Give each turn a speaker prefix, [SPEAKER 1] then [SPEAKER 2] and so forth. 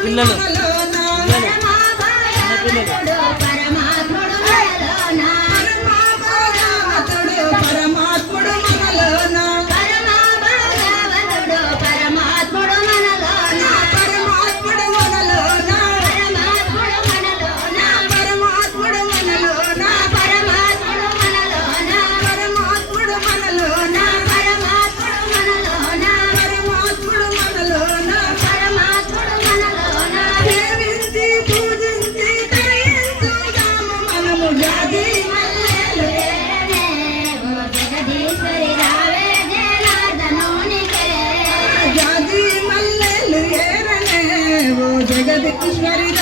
[SPEAKER 1] పిల్లలు, Ya bitmiş ready?